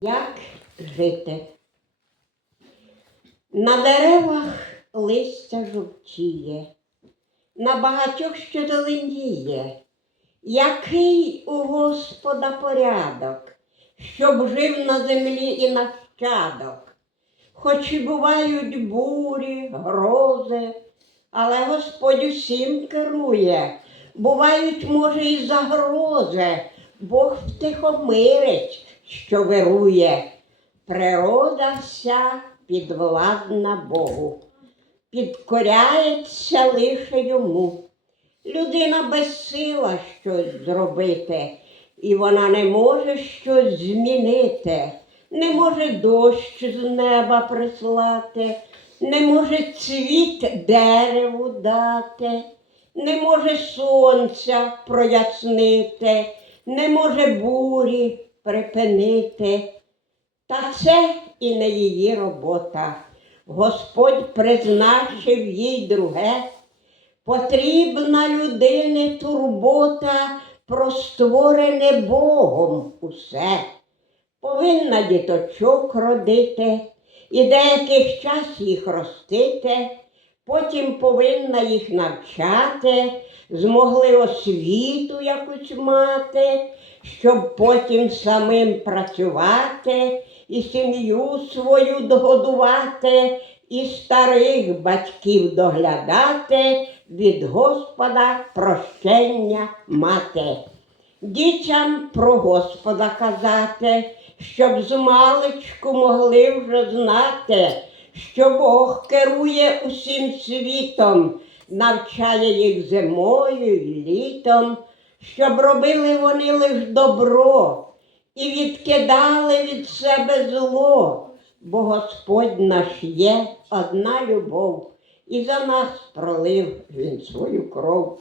Як жити? На деревах листя жовтіє, на багатьох що зеленіє. Який у Господа порядок, щоб жив на землі і нащадок. Хоч і бувають бурі, грози, але Господь усім керує. Бувають, може, і загрози, Бог втихомирить, що вирує. Природа вся підвладна Богу, підкоряється лише йому. Людина безсила щось зробити, і вона не може щось змінити, не може дощ з неба прислати, не може цвіт дереву дати, не може сонця прояснити, не може бурі припинити. Та це і не її робота. Господь призначив їй друге. Потрібна людини турбота про створене Богом усе. Повинна діточок родити і деякий час їх ростити, потім повинна їх навчати, змогли освіту якусь мати, щоб потім самим працювати і сім'ю свою догодувати, і старих батьків доглядати, від Господа прощення мати. Дітям про Господа казати, щоб з маличку могли вже знати, що Бог керує усім світом, навчає їх зимою і літом, щоб робили вони лиш добро і відкидали від себе зло, бо Господь наш є одна любов, і за нас пролив він свою кров.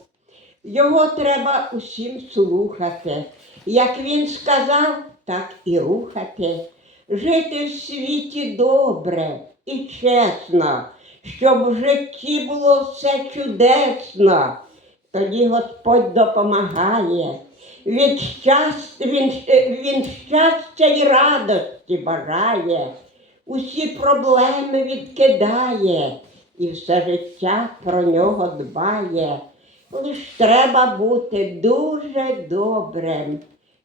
Його треба усім слухати. Як він сказав, так і рухати. Жити в світі добре і чесно, щоб в житті було все чудесно. Тоді Господь допомагає. Від щастя, він, е, він щастя і радості бажає, усі проблеми відкидає і все життя про нього дбає. Лиш треба бути дуже добрим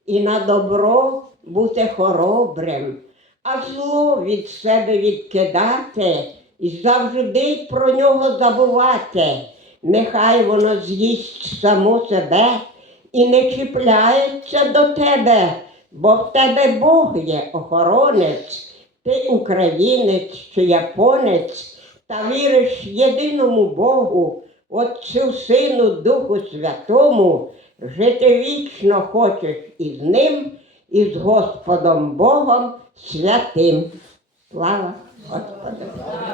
і на добро бути хоробрим, а зло від себе відкидати і завжди про нього забувати. Нехай воно з'їсть само себе і не чіпляється до тебе, бо в тебе Бог є охоронець, ти українець чи японець, та віриш єдиному Богу, Отцю Сину, Духу Святому, жити вічно хочеш із ним, і з Господом Богом святим. Слава Господу!